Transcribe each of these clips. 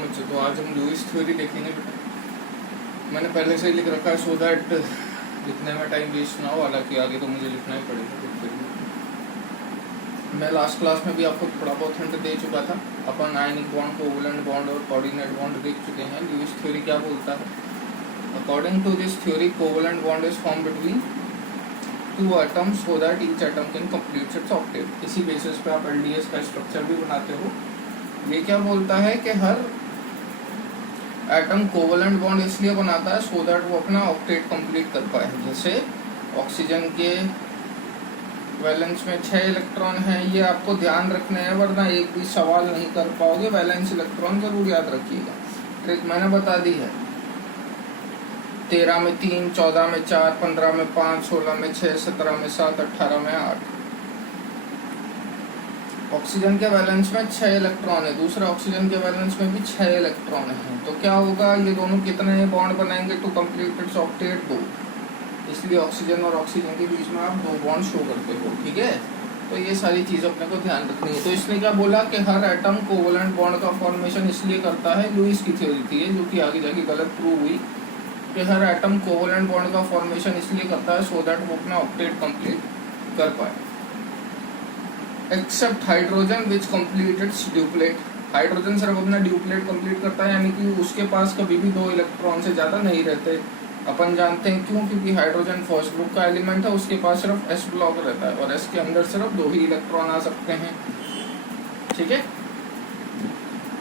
अच्छा, तो आज हम लुईस थ्योरी देखेंगे बेटा। मैंने पहले से ही लिख रखा है सो दैट लिखने में टाइम वेस्ट ना हो, हालांकि आगे तो मुझे लिखना ही पड़ेगा। तो फिर मैं लास्ट क्लास में भी आपको थोड़ा बहुत हिंट दे चुका था। अपन आयनिक बॉन्ड, कोवलेंट बॉन्ड और कोऑर्डिनेट बॉन्ड देख चुके हैं। लुईस थ्योरी क्या बोलता है? According to this theory covalent bond is form between two atoms so that each atom can complete its octet. इसी बेसिस पे आप एलडीएस का स्ट्रक्चर भी बनाते हो। ये क्या बोलता है कि हर एटम कोवलेंट बॉन्ड इसलिए बनाता है सो दैट वो अपना ऑक्टेट कंप्लीट कर पाए। जैसे ऑक्सीजन के वैलेंस में 6 इलेक्ट्रॉन हैं, ये आपको ध्यान रखने हैं, वरना एक भी सवाल नहीं कर पाओगे। वैलेंस इलेक्ट्रॉन जरूर याद रखिएगा। ट्रिक मैंने बता दी है। 13 में 3, 14 में 4, 15 में 5, 16 में 6, 17 में 7, 18 में 8। ऑक्सीजन के वैलेंस में 6 इलेक्ट्रॉन है, दूसरे ऑक्सीजन के वैलेंस में भी 6 इलेक्ट्रॉन है। तो क्या होगा, ये दोनों कितने बॉन्ड बनाएंगे टू कंप्लीट इट्स ऑक्टेट? 2। इसलिए ऑक्सीजन और ऑक्सीजन के बीच में आप 2 बॉन्ड शो करते हो। ठीक है, तो ये सारी चीज़ अपने को ध्यान रखनी है। तो इसने क्या बोला कि हर एटम कोवलेंट बॉन्ड का फॉर्मेशन इसलिए करता है, लुईस की थ्योरी थी जो कि आगे जाके गलत प्रूव हुई, कि हर एटम कोवलेंट बॉन्ड का फॉर्मेशन इसलिए करता है सो दैट वो अपना ऑक्टेट कंप्लीट कर पाए। Except hydrogen which complete its duplet. Hydrogen सिर्फ अपना ड्यूप्लेट कंप्लीट करता है, यानी कि उसके पास कभी भी 2 इलेक्ट्रॉन से ज़्यादा नहीं रहते। अपन जानते हैं क्यों, क्योंकि हाइड्रोजन फर्स्ट ग्रुप का एलिमेंट है, उसके पास सिर्फ s ब्लॉक रहता है और s के अंदर सिर्फ 2 ही इलेक्ट्रॉन आ सकते हैं। ठीक है,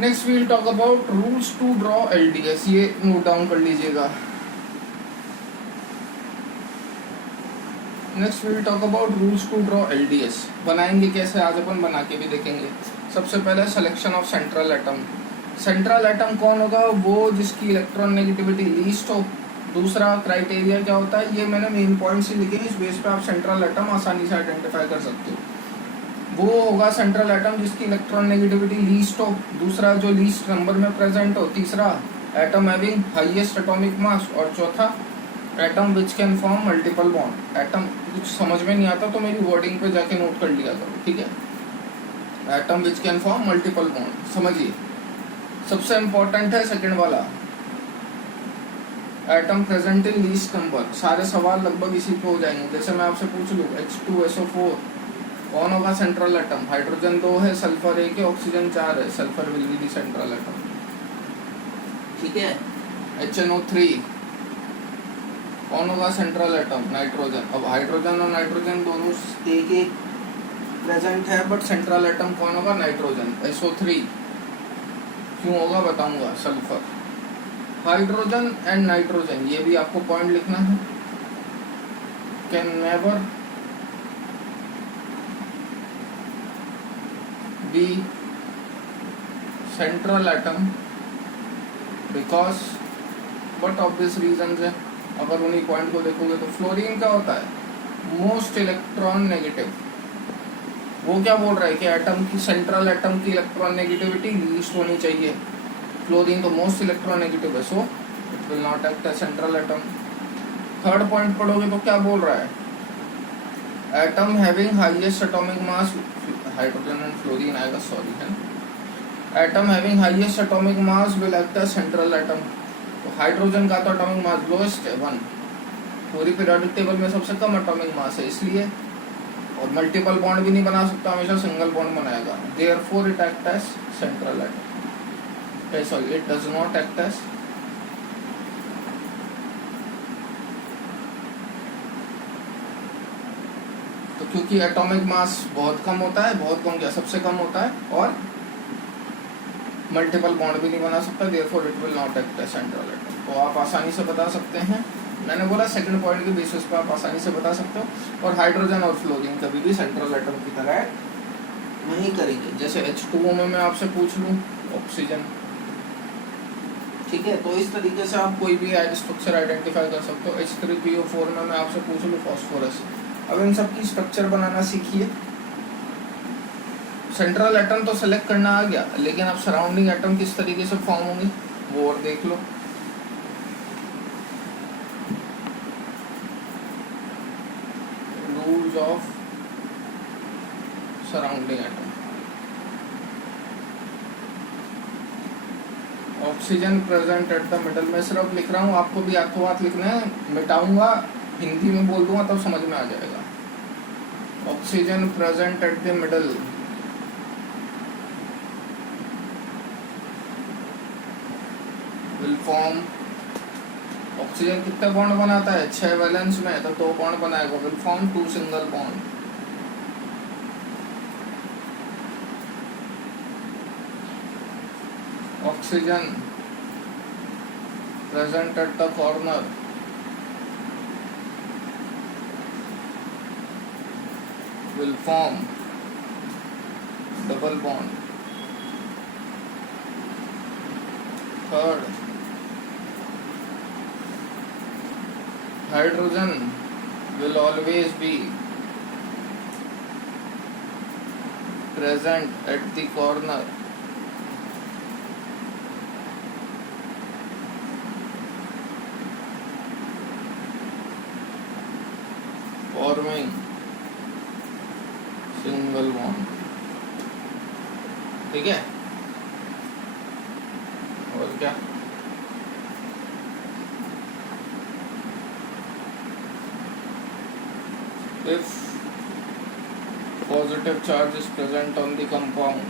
next we'll talk about rules to draw LDS. ये नोट डाउन कर लीजिएगा। Next we'll talk about rules to draw LDS. बनाएंगे कैसे, आज अपन बना के भी देखेंगे। सबसे पहले selection of central atom. Central atom कौन होगा? वो जिसकी इलेक्ट्रॉन नेगेटिविटी लीस्ट हो। दूसरा क्राइटेरिया क्या होता है, ये मैंने मेन पॉइंट्स ही लिखे हैं, इस बेस पे आप सेंट्रल एटम आसानी से आइडेंटिफाई कर सकते हो। वो होगा सेंट्रल एटम जिसकी इलेक्ट्रॉन नेगेटिविटी लीस्ट हो। दूसरा जो लीस्ट नंबर में प्रेजेंट हो। तीसरा एटम हैविंग हाईएस्ट एटॉमिक मास। और चौथा atom which can form multiple bond. Atom कुछ समझ में नहीं आता तो मेरी वर्डिंग पे जाके नोट कर लिया करो। ठीक है, atom which can form multiple bond समझिए। सबसे इंपॉर्टेंट है सेकंड वाला, atom present in least number. सारे सवाल लगभग इसी पे हो जाएंगे। जैसे मैं आपसे पूछ लूँ H2SO4 कौन होगा सेंट्रल एटम? हाइड्रोजन 2 है, सल्फर 1 है, ऑक्सीजन 4 है। Sulphur will be the central atom. ठीक है, HNO3 कौन होगा सेंट्रल एटम? नाइट्रोजन। अब हाइड्रोजन और नाइट्रोजन दोनों एक प्रेजेंट है, बट सेंट्रल एटम कौन होगा? नाइट्रोजन। SO3 क्यों होगा बताऊंगा, सल्फर। हाइड्रोजन एंड नाइट्रोजन, ये भी आपको पॉइंट लिखना है, can never be central atom because but obvious reason है। अगर उन्हीं पॉइंट को देखोगे तो फ्लोरीन क्या होता है? Most electron negative. वो क्या बोल रहा है कि एटम की, सेंट्रल एटम की इलेक्ट्रॉन नेगेटिविटी लीस्ट होनी चाहिए। फ्लोरीन तो मोस्ट इलेक्ट्रॉन नेगेटिव है, so it will not act as central atom. Third point पढ़ोगे तो क्या बोल रहा है? Atom having highest atomic mass, hydrogen and fluorine आएगा, सॉरी है। Atom having highest atomic mass will act as central atom. तो हाइड्रोजन का तो एटॉमिक मास लोएस्ट है 1, पूरी पीरियोडिक टेबल में सबसे कम एटॉमिक मास है इसलिए, और मल्टीपल बॉन्ड भी नहीं बना सकता, हमेशा सिंगल बॉन्ड बनाएगा। Therefore it act as central atom. Sorry, it does not act as तो क्योंकि एटॉमिक मास बहुत कम होता है, बहुत कम क्या, सबसे कम होता है, और मल्टीपल बॉन्ड भी नहीं बना सकता, therefore it will not act as central atom. तो आप आसानी से बता सकते हैं, मैंने बोला सेकंड पॉइंट के बेसिस पे आप आसानी से बता सकते हो। और हाइड्रोजन और फ्लोरीन कभी भी सेंट्रल एटम की तरह नहीं करेंगे। जैसे H2O में मैं आपसे पूछ लूँ ऑक्सीजन, ठीक है, तो इस तरीके से आप कोई भी स्ट्रक्चर आइडेंटिफाई कर सकते हो। H3PO4 में मैं आपसे पूछ लूँ फॉस्फोरस। अब इन सब की स्ट्रक्चर बनाना सीखिए। सेंट्रल एटम तो सेलेक्ट करना आ गया, लेकिन अब सराउंडिंग एटम किस तरीके से फॉर्म होंगे वो और देख लो। Rules of surrounding atom. Oxygen present at the middle. मैं सिर्फ लिख रहा हूँ, आपको भी हाथों हाथ लिखना है, मिटाऊंगा हिंदी में बोल दूंगा तब समझ में आ जाएगा। Oxygen present at the middle will form, oxygen कितने बॉन्ड बनाता है 6 वैलेंस में, तो 2 बॉन्ड बनाएगा, will form 2 single bond. Oxygen present at the corner will form double bond. Third, hydrogen will always be present at the corner forming single bond. ठीक है, और क्या, if positive charge is present on the compound,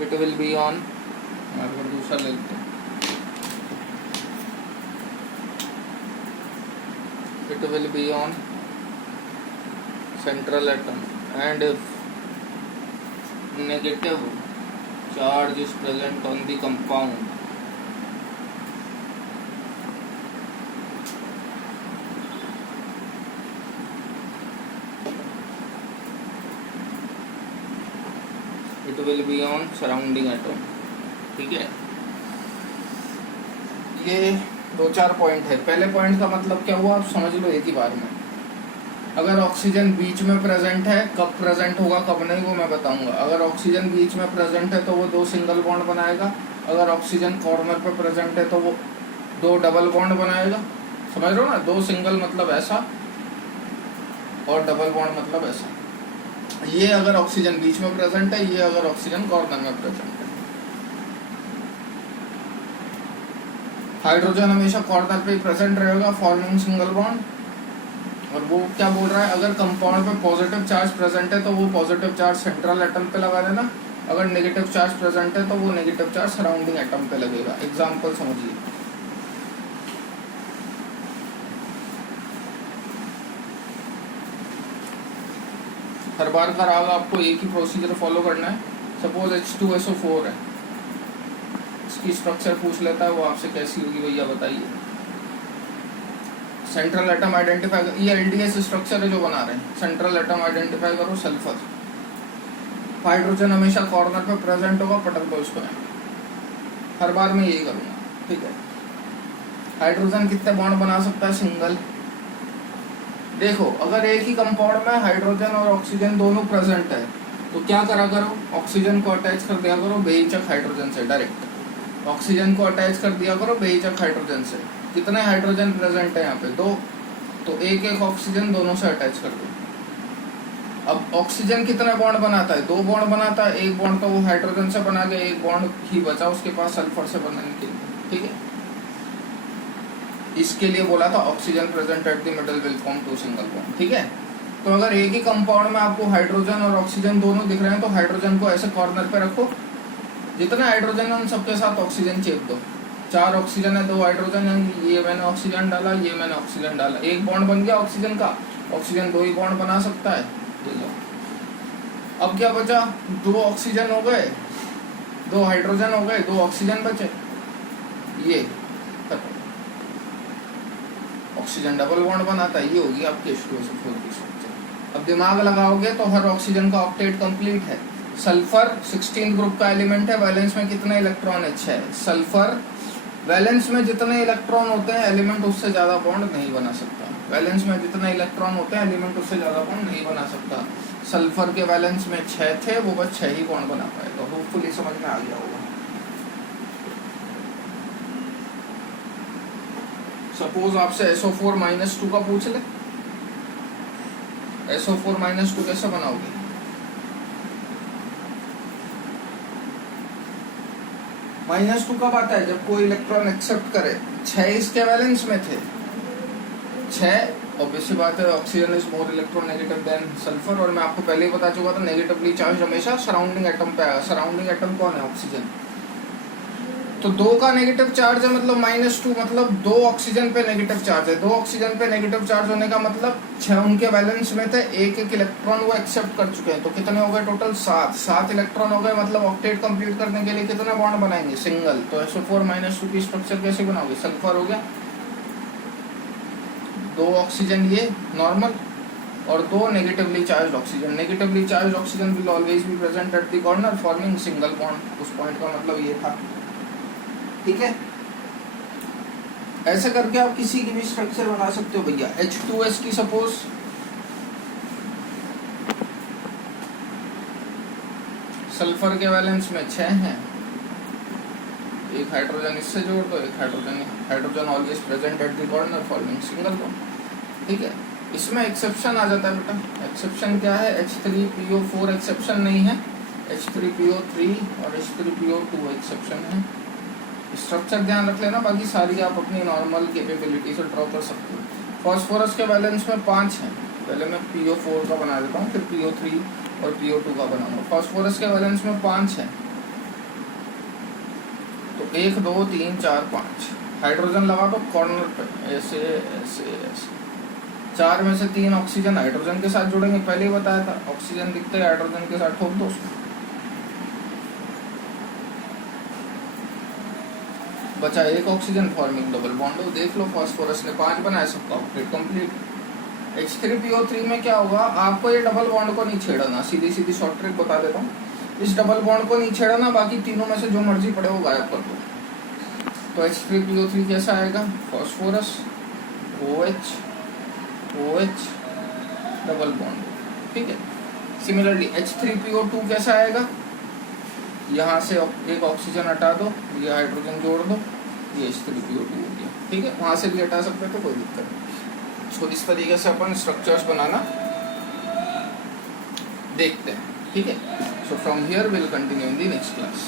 it will be on, अगर दूसरा ले लेते हैं, it will be on central atom, and if negative charge is present on the compound, it will be on surrounding atom। ठीक है, ये 2-4 point है। पहले पॉइंट का मतलब क्या हुआ आप समझ लो एक ही बार में। अगर ऑक्सीजन बीच में प्रेजेंट है, कब प्रेजेंट होगा कब नहीं वो मैं बताऊंगा। अगर ऑक्सीजन बीच में प्रेजेंट है तो वो 2 सिंगल बॉन्ड बनाएगा, अगर ऑक्सीजन कॉर्नर पे प्रेजेंट है तो वो 2 डबल बॉन्ड बनाएगा। समझ रहे हो ना, 2 सिंगल मतलब ऐसा और डबल बॉन्ड मतलब ऐसा। ये अगर ऑक्सीजन बीच में प्रेजेंट है, ये अगर ऑक्सीजन कॉर्नर में प्रेजेंट है। हाइड्रोजन हमेशा कॉर्नर पे प्रेजेंट रहेगा फॉर्मिंग सिंगल बॉन्ड। और वो क्या बोल रहा है, अगर कंपाउंड पे पॉजिटिव चार्ज प्रेजेंट है तो वो पॉजिटिव चार्ज सेंट्रल एटम पे लगा देना, अगर नेगेटिव चार्ज प्रेजेंट है तो वो नेगेटिव चार्ज सराउंडिंग एटम पे लगेगा। एग्जांपल समझिए, हर बार का राग आपको एक ही प्रोसीजर फॉलो करना है। सपोज H2SO4 है, इसकी स्ट्रक्चर पूछ लेता है वो आपसे, कैसी होगी भैया बताइए। सेंट्रल एटम आइडेंटिफाई, ये LDS स्ट्रक्चर है जो बना रहे हैं। सेंट्रल एटम आइडेंटिफाई करो, सल्फर। हाइड्रोजन हमेशा कॉर्नर पे प्रेजेंट होगा, पटल को इसको हर बार मैं यही करूँगा। ठीक है, हाइड्रोजन कितने बॉन्ड बना सकता है, सिंगल। देखो अगर एक ही कंपाउंड में हाइड्रोजन और ऑक्सीजन दोनों प्रेजेंट है तो क्या करा करो, ऑक्सीजन को अटैच कर दिया करो बेहिचक हाइड्रोजन से, डायरेक्ट ऑक्सीजन को अटैच कर दिया करो बेहिचक हाइड्रोजन से। कितने हाइड्रोजन प्रेजेंट है यहाँ पे, 2, तो एक एक ऑक्सीजन दोनों से अटैच कर दो। अब ऑक्सीजन कितने बॉन्ड बनाता है, 2 बॉन्ड बनाता है। एक बॉन्ड तो वो हाइड्रोजन से बना गया, एक बॉन्ड ही बचा उसके पास सल्फर से बनाने के लिए। ठीक है, इसके लिए बोला था oxygen present at the middle will form 2 single bond. ठीक है, तो अगर एक ही कंपाउंड में आपको हाइड्रोजन और ऑक्सीजन दोनों दिख रहे हैं तो हाइड्रोजन को ऐसे कॉर्नर पे रखो, जितने हाइड्रोजन है उन सबके साथ ऑक्सीजन चेप दो। 4 ऑक्सीजन है, 2 हाइड्रोजन है, ये मैंने ऑक्सीजन डाला, ये मैंने ऑक्सीजन डाला, एक बॉन्ड बन गया ऑक्सीजन का। ऑक्सीजन 2 ही बॉन्ड बना सकता है। अब क्या बचा, 2 ऑक्सीजन हो गए, 2 हाइड्रोजन हो गए, 2 ऑक्सीजन बचे, ये ऑक्सीजन डबल बॉन्ड बनाता है। ये होगी आपकी H2SO4 की स्ट्रक्चर। अब दिमाग लगाओगे तो हर ऑक्सीजन का ऑक्टेट कंप्लीट है। सल्फर 16 ग्रुप का एलिमेंट है, वैलेंस में कितने इलेक्ट्रॉन है, 6। सल्फर वैलेंस में जितने इलेक्ट्रॉन होते हैं एलिमेंट उससे ज्यादा बॉन्ड नहीं बना सकता। वैलेंस में जितने इलेक्ट्रॉन होते हैं एलिमेंट उससे ज्यादा बॉन्ड नहीं बना सकता। सल्फर के वैलेंस में 6 थे, वो बस 6 ही बॉन्ड बना पाएगा। होपफुली समझ में आ गया होगा। सपोज आपसे SO4-2 का पूछ ले, SO4 -2 कैसे बनाओगे? -2 कब आता है? जब कोई इलेक्ट्रॉन एक्सेप्ट करे। 6 इसके वैलेंस में थे, 6 ऑब्वियसली बात है, oxygen is more electronegative than sulphur. और मैं आपको पहले ही बता चुका था नेगेटिवली चार्ज हमेशा सराउंडिंग एटम पे आएगा। सराउंडिंग एटम कौन है? ऑक्सीजन। तो 2 का नेगेटिव चार्ज है मतलब -2, मतलब 2 ऑक्सीजन पे नेगेटिव चार्ज है। 2 ऑक्सीजन पे नेगेटिव चार्ज होने का मतलब 6 उनके बैलेंस में थे, एक इलेक्ट्रॉन वो एक्सेप्ट कर चुके हैं। तो कितने हो गए टोटल? 7 इलेक्ट्रॉन हो गए। मतलब ऑक्टेट कंप्लीट करने के लिए कितने बॉन्ड बनाएंगे? सिंगल। तो SO4 -2 की स्ट्रक्चर कैसे बनाओगे? सल्फर हो गया, 2 ऑक्सीजन ये नॉर्मल और 2 negatively charge oxygen. Negatively charge oxygen will always be present at the corner forming single bond. उस पॉइंट का मतलब ये था, ठीक है। ऐसे करके आप किसी की भी स्ट्रक्चर बना सकते हो भैया। H2S की सपोज सल्फर के वैलेंस में 6 हैं, एक हाइड्रोजन इससे जोड़ दो, एक hydrogen always present at the corner forming single bond, ठीक है। इसमें एक्सेप्शन आ जाता है बेटा। एक्सेप्शन क्या है? H3PO4 एक्सेप्शन नहीं है, H3PO3 और H3PO2 एक्सेप्शन है। स्ट्रक्चर ध्यान रख लेना, बाकी सारी आप अपनी नॉर्मल कैपेबिलिटी से ड्रॉ कर सकते हो। फॉस्फोरस के बैलेंस में 5 हैं। पहले मैं PO4 का बना देता हूँ, फिर PO3 और PO2 का बनाऊंगा। फॉस्फोरस के बैलेंस में 5 हैं, तो 1 2 3 4 5 हाइड्रोजन लगा दो कॉर्नर पे, ऐसे ऐसे ऐसे। 4 में से 3 ऑक्सीजन हाइड्रोजन के साथ जुड़ेंगे, पहले ही बताया था। ऑक्सीजन दिखते हैं हाइड्रोजन के साथ ठोक दो उसको, बचा 1 ऑक्सीजन फॉर्मिंग डबल बॉन्ड। देख लो फॉस्फोरस ने 5 बनाया, सबका ऑक्टेट कंप्लीट। H3PO3 में क्या होगा? आपको ये डबल बॉन्ड को नहीं छेड़ना, सीधी सीधी शॉर्ट ट्रिक बता देता हूँ। इस डबल बॉन्ड को नहीं छेड़ना, बाकी तीनों में से जो मर्जी पड़े वो गायब कर दो। तो H3PO3 कैसा आएगा? Phosphorus OH OH double bond, ठीक है। सिमिलरली H3PO2 कैसा आएगा? यहाँ से एक ऑक्सीजन हटा दो, ये हाइड्रोजन जोड़ दो, ये H3PO2 हो गया, ठीक है। वहाँ से भी हटा सकते हो तो कोई दिक्कत नहीं। सो इस तरीके से अपन स्ट्रक्चर्स बनाना देखते हैं, ठीक है। So from here will continue in the next class.